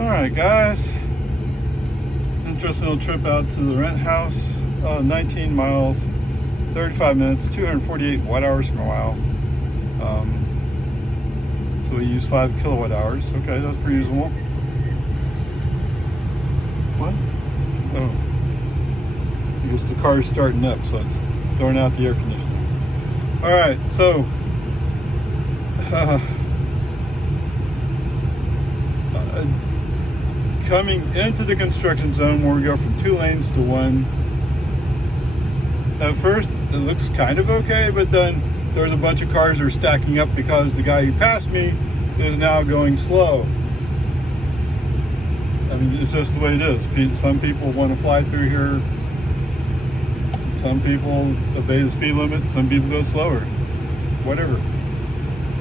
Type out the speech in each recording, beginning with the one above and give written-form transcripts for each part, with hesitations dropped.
Alright guys, interesting little trip out to the rent house. 19 miles, 35 minutes, 248 watt hours per mile. So we use 5 kilowatt hours. Okay, that's pretty usable. What? Oh, I guess the car is starting up, so it's throwing out the air conditioning. Alright, so coming into the construction zone where we go from 2 lanes to 1. At first it looks kind of okay, but then there's a bunch of cars that are stacking up because the guy who passed me is now going slow. I mean, it's just the way it is. Some people want to fly through here. Some people obey the speed limit. Some people go slower. Whatever.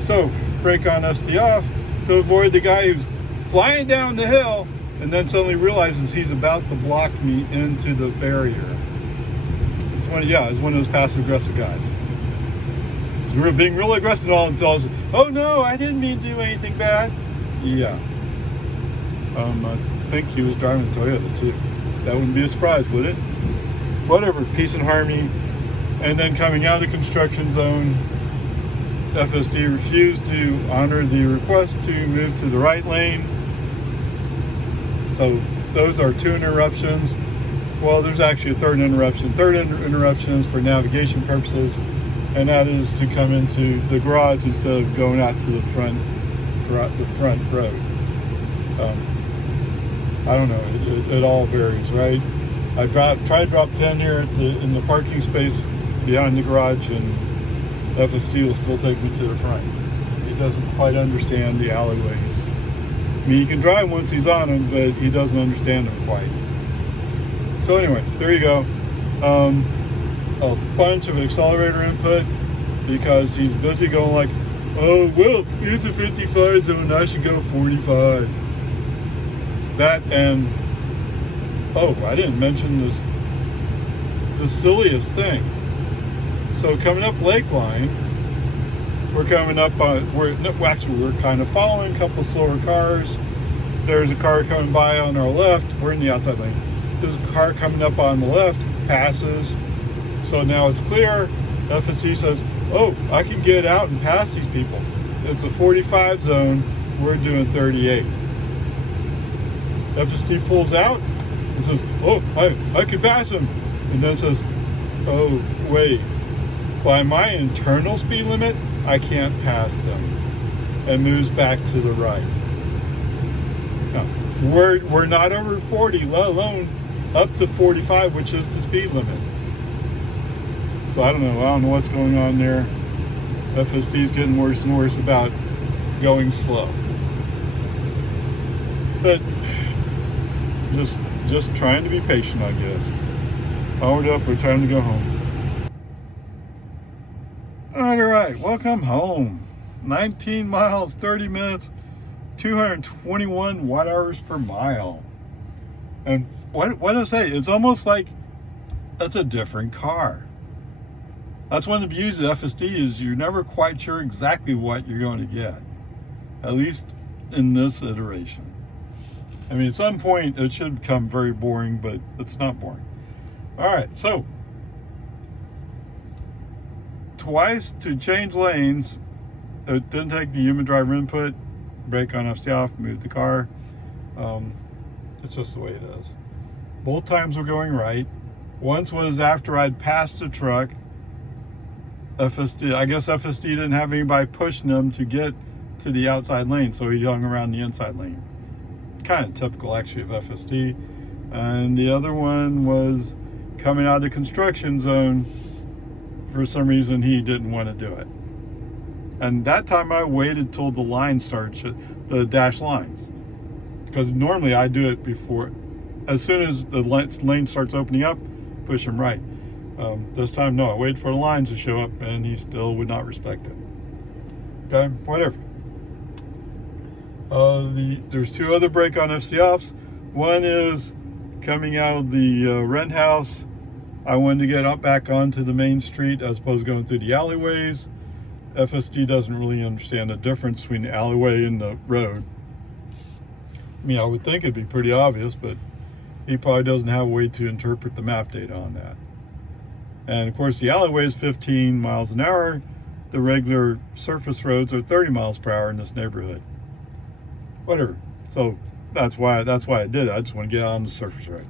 So, brake on FSD off to avoid the guy who's flying down the hill and then suddenly realizes he's about to block me into the barrier. It's one of those passive-aggressive guys. He's being real aggressive and all until us, oh no, I didn't mean to do anything bad. Yeah. I think he was driving a Toyota too. That wouldn't be a surprise, would it? Whatever, peace and harmony. And then coming out of the construction zone, FSD refused to honor the request to move to the right lane. So those are 2 interruptions. Well, there's actually a third interruption. Third interruption is for navigation purposes, and that is to come into the garage instead of going out to the front road. I don't know. It all varies, right? I tried to drop pin here in the parking space behind the garage, and FSD will still take me to the front. He doesn't quite understand the alleyways. I mean, he can drive once he's on them, but he doesn't understand them quite. So anyway, there you go. A bunch of accelerator input because he's busy going like, oh, well, it's a 55 zone, I should go 45. That and, oh, I didn't mention this, the silliest thing. So coming up Lakeline, we're coming up on, we're kind of following a couple slower cars. There's a car coming by on our left. We're in the outside lane. There's a car coming up on the left, passes. So now it's clear. FSD says, oh, I can get out and pass these people. It's a 45 zone. We're doing 38. FSD pulls out and says, oh, I can pass him. And then says, oh, wait. By my internal speed limit, I can't pass them, and moves back to the right. Now, we're not over 40, let alone up to 45, which is the speed limit. So I don't know what's going on there. FSD is getting worse and worse about going slow. But just trying to be patient, I guess. Powered up, we're time to go home. Alright, welcome home. 19 miles, 30 minutes, 221 watt hours per mile. And what do I say? It's almost like that's a different car. That's one of the beauties of FSD is you're never quite sure exactly what you're going to get. At least in this iteration. I mean, at some point it should become very boring, but it's not boring. Alright, so twice to change lanes, it didn't take the human driver input, brake on FSD off, move the car. It's just the way it is. Both times were going right. Once was after I'd passed a truck. I guess FSD didn't have anybody pushing him to get to the outside lane, so he hung around the inside lane. Kind of typical actually of FSD. And the other one was coming out of the construction zone. For some reason he didn't want to do it. And that time I waited till the line starts, the dash lines. Because normally I do it before, as soon as the lane starts opening up, push him right. This time, no, I waited for the lines to show up and he still would not respect it. Okay, whatever. There's 2 other brake on FSD offs. One is coming out of the rent house. I wanted to get up back onto the main street as opposed to going through the alleyways. FSD doesn't really understand the difference between the alleyway and the road. I mean, I would think it'd be pretty obvious, but he probably doesn't have a way to interpret the map data on that. And of course, the alleyway is 15 miles an hour. The regular surface roads are 30 miles per hour in this neighborhood. Whatever. So that's why I did it. I just want to get on the surface road.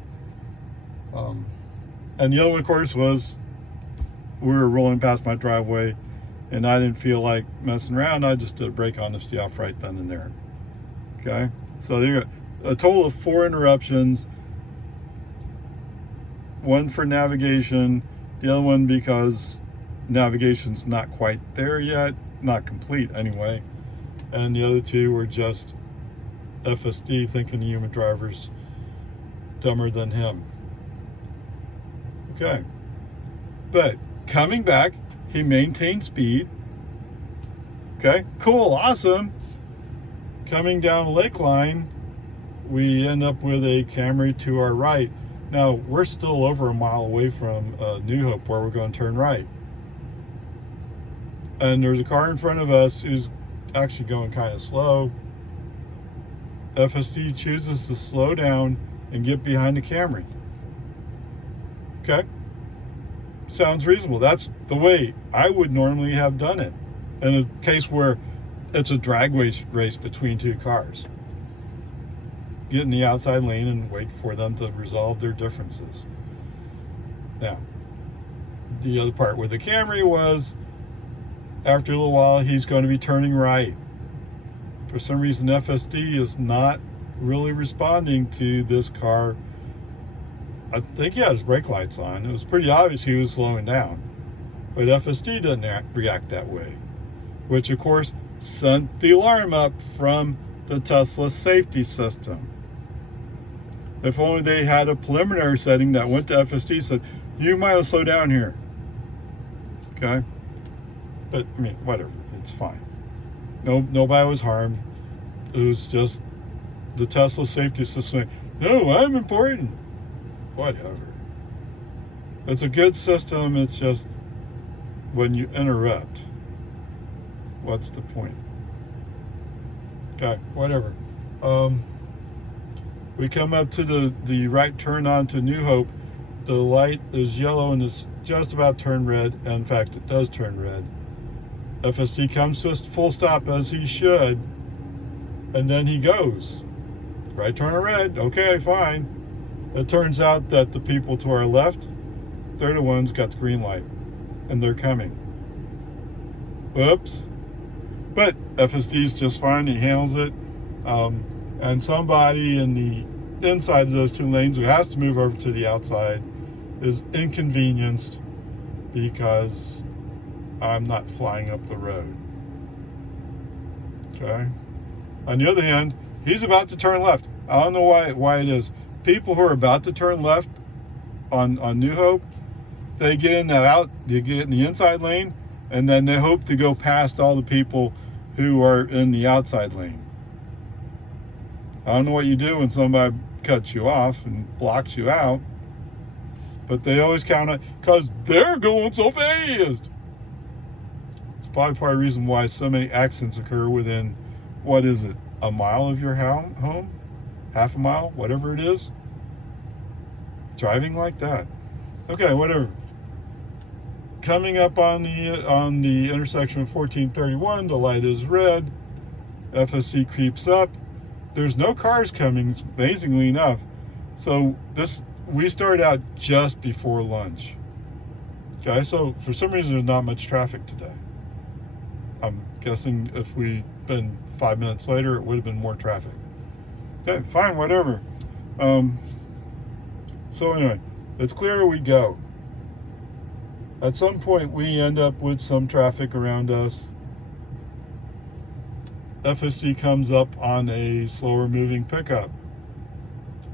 And the other one, of course, was we were rolling past my driveway, and I didn't feel like messing around. I just did a brake honesty off right then and there. Okay, so there, a total of 4 interruptions. One for navigation, the other one because navigation's not quite there yet, not complete anyway, and the other 2 were just FSD thinking the human driver's dumber than him. Okay, but coming back, he maintained speed. Okay, cool, awesome. Coming down Lakeline, we end up with a Camry to our right. Now, we're still over a mile away from New Hope, where we're going to turn right. And there's a car in front of us who's actually going kind of slow. FSD chooses to slow down and get behind the Camry. Okay? Sounds reasonable. That's the way I would normally have done it in a case where it's a drag race between 2 cars. Get in the outside lane and wait for them to resolve their differences. Now, the other part with the Camry was, after a little while, he's going to be turning right. For some reason, FSD is not really responding to this car. I think he had his brake lights on. It was pretty obvious he was slowing down. But FSD didn't react that way, which of course sent the alarm up from the Tesla safety system. If only they had a preliminary setting that went to FSD and said, you might have slowed down here. Okay? But, I mean, whatever. It's fine. Nobody was harmed. It was just the Tesla safety system. No, I'm important. Whatever. It's a good system. It's just when you interrupt, what's the point? Okay, whatever. We come up to the right turn onto New Hope. The light is yellow and it's just about turned red. And in fact, it does turn red. FSD comes to a full stop, as he should, and then he goes. Right turn on red. Okay, fine. It turns out that the people to our left, they're the ones who got the green light, and they're coming. Whoops. But FSD's just fine. He handles it. And somebody in the inside of those 2 lanes who has to move over to the outside is inconvenienced because I'm not flying up the road. Okay. On the other hand, he's about to turn left. I don't know why it is. People who are about to turn left on New Hope, they get in the inside lane, and then they hope to go past all the people who are in the outside lane. I don't know what you do when somebody cuts you off and blocks you out, but they always count it because they're going so fast. It's probably part of the reason why so many accidents occur within, what is it, a mile of your home? Half a mile, whatever it is. Driving like that. Okay, whatever. Coming up on the intersection of 1431, the light is red. FSC creeps up. There's no cars coming, amazingly enough. So we started out just before lunch. Okay, so for some reason there's not much traffic today. I'm guessing if we'd been 5 minutes later, it would have been more traffic. Okay, fine, whatever. So anyway, it's clear we go. At some point, we end up with some traffic around us. FSD comes up on a slower moving pickup.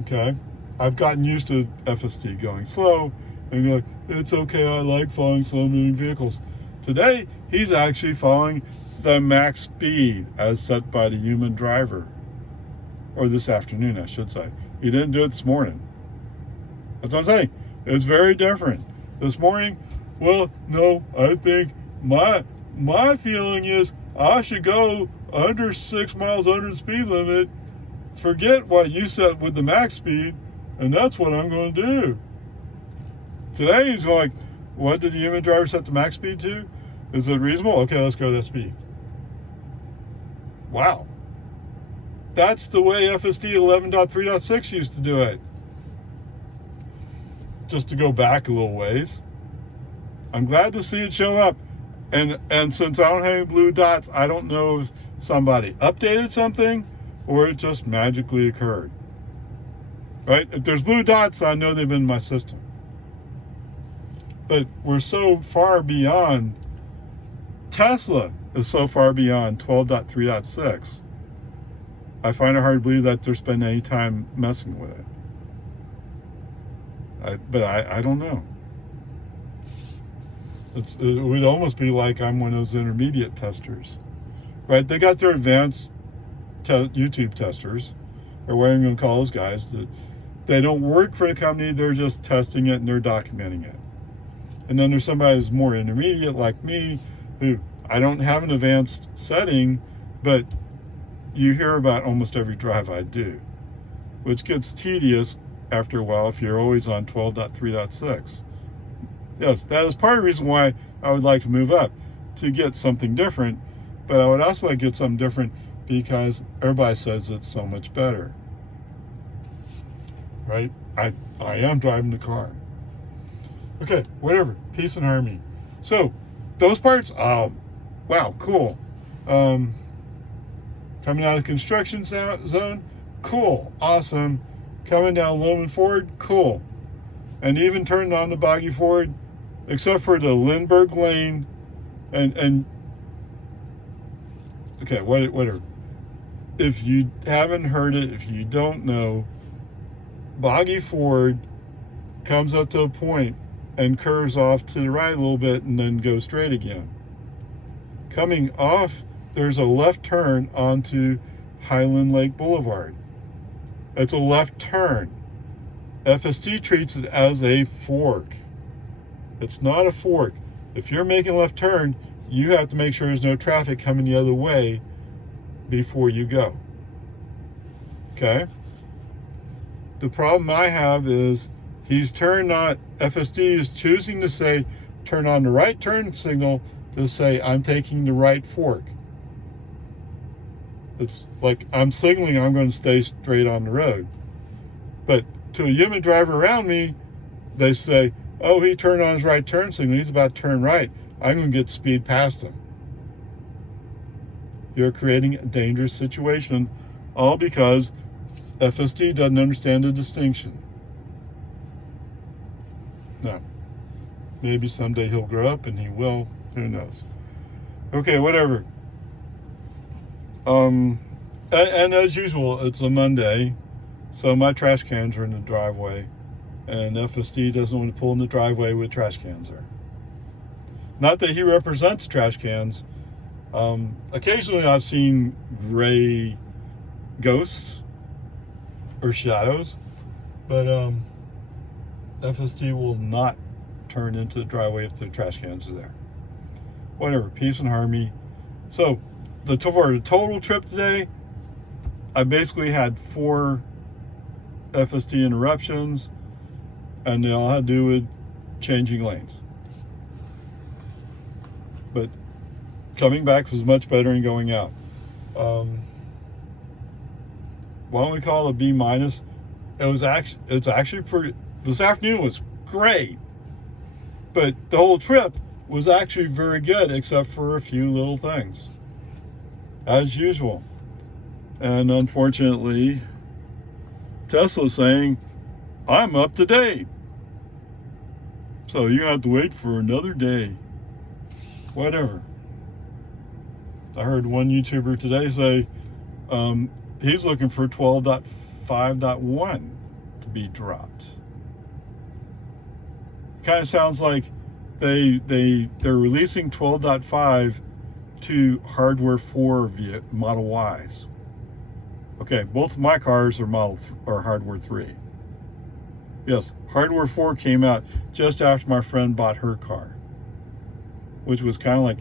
Okay, I've gotten used to FSD going slow and like, it's okay, I like following slow moving vehicles. Today, he's actually following the max speed as set by the human driver. Or this afternoon, I should say. He didn't do it this morning. That's what I'm saying. It's very different. This morning, well, no, I think my feeling is I should go under 6 miles under the speed limit forget what you said with the max speed, and that's what I'm going to do. Today he's going like, what did the human driver set the max speed to? Is it reasonable? Okay, let's go to that speed. Wow. That's the way FSD 11.3.6 used to do it. Just to go back a little ways. I'm glad to see it show up. And since I don't have any blue dots, I don't know if somebody updated something or it just magically occurred. Right? If there's blue dots, I know they've been in my system. But we're so far beyond, Tesla is so far beyond 12.3.6. I find it hard to believe that they're spending any time messing with it. But I don't know. It would almost be like I'm one of those intermediate testers, right? They got their advanced YouTube testers, or what I'm going to call those guys. That they don't work for the company; they're just testing it and they're documenting it. And then there's somebody who's more intermediate, like me, who I don't have an advanced setting, but you hear about almost every drive I do, which gets tedious after a while if you're always on 12.3.6. Yes, that is part of the reason why I would like to move up, to get something different, but I would also like to get something different because everybody says it's so much better. Right? I am driving the car. Okay, whatever. Peace and harmony. So, those parts, wow, cool. Coming out of construction zone, cool, awesome. Coming down Loman Ford, cool. And even turning on the Boggy Ford, except for the Lindbergh lane, and okay, whatever. If you haven't heard it, if you don't know, Boggy Ford comes up to a point and curves off to the right a little bit and then goes straight again. Coming off, there's a left turn onto Highland Lake Boulevard. It's a left turn. FSD treats it as a fork. It's not a fork. If you're making a left turn, you have to make sure there's no traffic coming the other way before you go. Okay? The problem I have is he's turned on, FSD is choosing to say, turn on the right turn signal to say, I'm taking the right fork. It's like I'm signaling I'm going to stay straight on the road. But to a human driver around me, they say, oh, he turned on his right turn signal. He's about to turn right. I'm going to get speed past him. You're creating a dangerous situation, all because FSD doesn't understand the distinction. Now, maybe someday he'll grow up and he will. Who knows? Okay, whatever. And as usual, it's a Monday, so my trash cans are in the driveway, and FSD doesn't want to pull in the driveway with trash cans there. Not that he represents trash cans. Occasionally I've seen gray ghosts or shadows, but FSD will not turn into the driveway if the trash cans are there. Whatever, peace and harmony. So, the total trip today, I basically had 4 FSD interruptions, and they all had to do with changing lanes. But coming back was much better than going out. Why don't we call it a B minus? It's actually pretty. This afternoon was great, but the whole trip was actually very good, except for a few little things, as usual. And unfortunately, Tesla's saying, I'm up to date. So you have to wait for another day. Whatever. I heard one YouTuber today say he's looking for 12.5.1 to be dropped. Kind of sounds like they're releasing 12.5 to hardware 4 via Model Ys. Okay, both of my cars are hardware 3. Yes, hardware 4 came out just after my friend bought her car, which was kind of like,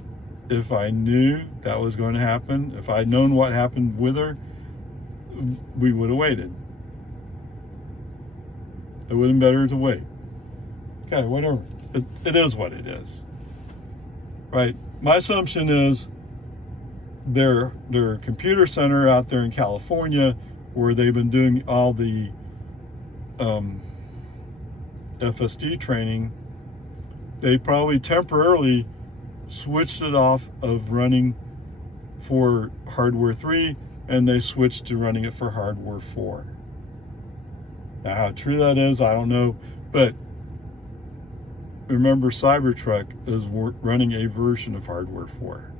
if I knew that was going to happen, if I'd known what happened with her, we would have waited. It would have been better to wait. Okay, whatever. It is what it is. Right? My assumption is their computer center out there in California, where they've been doing all the FSD training, they probably temporarily switched it off of running for hardware 3 and they switched to running it for hardware 4. Now, how true that is, I don't know, but remember, Cybertruck is running a version of hardware 4.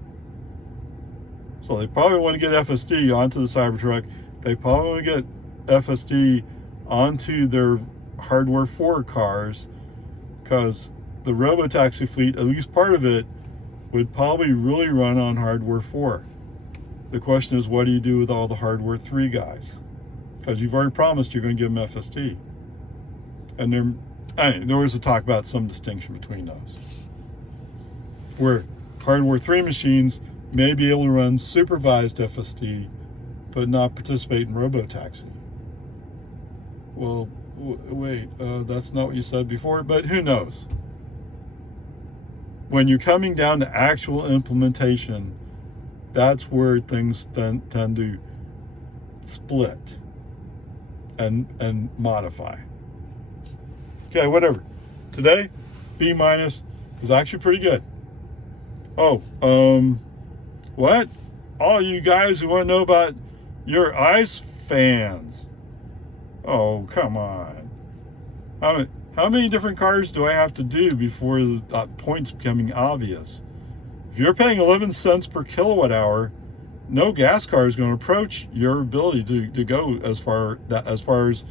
So they probably want to get FSD onto the Cybertruck. They probably want to get FSD onto their hardware 4 cars, because the robotaxi fleet, at least part of it, would probably really run on hardware 4. The question is, what do you do with all the hardware 3 guys? Because you've already promised you're going to give them FSD. And there was a talk about some distinction between those, where hardware 3 machines may be able to run supervised FSD, but not participate in robotaxi. Well, wait, that's not what you said before, but who knows? When you're coming down to actual implementation, that's where things tend to split and modify. Okay, whatever. Today, B- was actually pretty good. Oh, what? All you guys who want to know about your ice fans. Oh, come on. How many different cars do I have to do before the point's becoming obvious? If you're paying 11 cents per kilowatt hour, no gas car is going to approach your ability to go as far as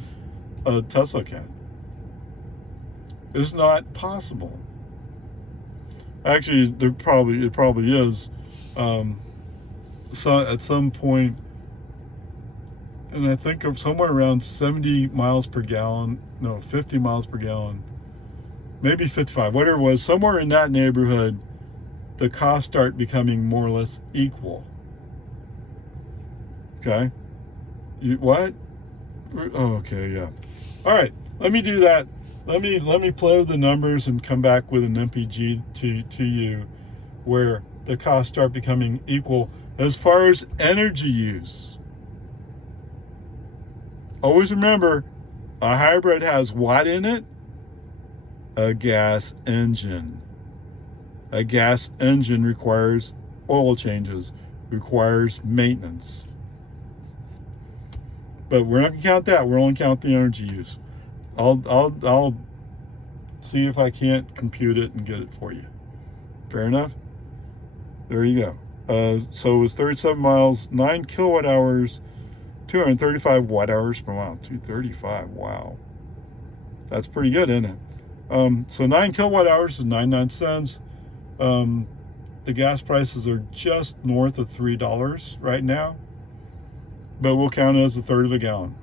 a Tesla can. It's not possible. Actually, it probably is. So at some point, and I think of somewhere around 70 miles per gallon, no, 50 miles per gallon, maybe 55, whatever it was, somewhere in that neighborhood, the costs start becoming more or less equal. Okay? What? Oh, okay, yeah. All right, let me do that. Let me play with the numbers and come back with an MPG to you, where the costs start becoming equal as far as energy use. Always remember, a hybrid has what in it? A gas engine. A gas engine requires oil changes, requires maintenance. But we're not going to count that. We're only counting the energy use. I'll see if I can't compute it and get it for you. Fair enough? There you go. So it was 37 miles, 9 kilowatt hours, 235 watt hours per mile. 235, wow. That's pretty good, isn't it? So 9 kilowatt hours is 99 cents. The gas prices are just north of $3 right now, but we'll count it as a third of a gallon.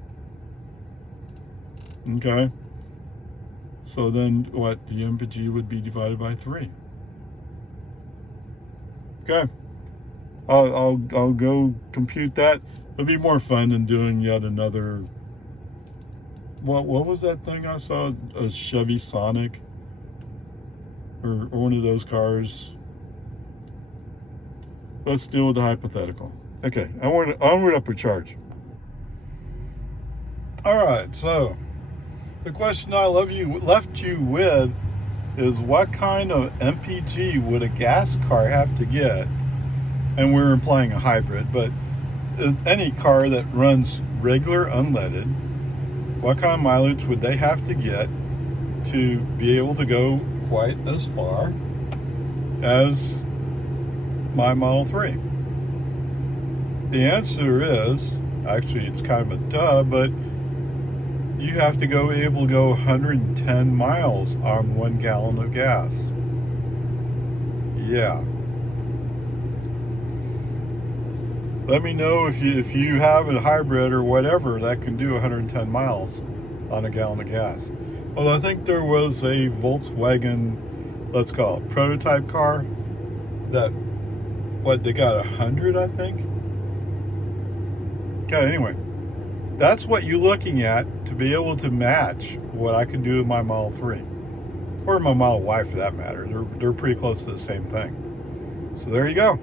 Okay. So then what? The MPG would be divided by 3. Okay. I'll go compute that. It'll be more fun than doing yet another. What was that thing I saw? A Chevy Sonic, or one of those cars. Let's deal with the hypothetical. Okay, onward upward charge. All right, so the question I left you with is, what kind of MPG would a gas car have to get? And we're implying a hybrid, but any car that runs regular unleaded, what kind of mileage would they have to get to be able to go quite as far as my Model 3? The answer is, actually it's kind of a duh, but you have to be able to go 110 miles on 1 gallon of gas. Yeah. Let me know if you have a hybrid or whatever that can do 110 miles on a gallon of gas. Although I think there was a Volkswagen, let's call it prototype car, that they got 100, I think. Okay, anyway, That's what you're looking at to be able to match what I can do in my Model 3. Or my Model Y for that matter. They're pretty close to the same thing. So there you go.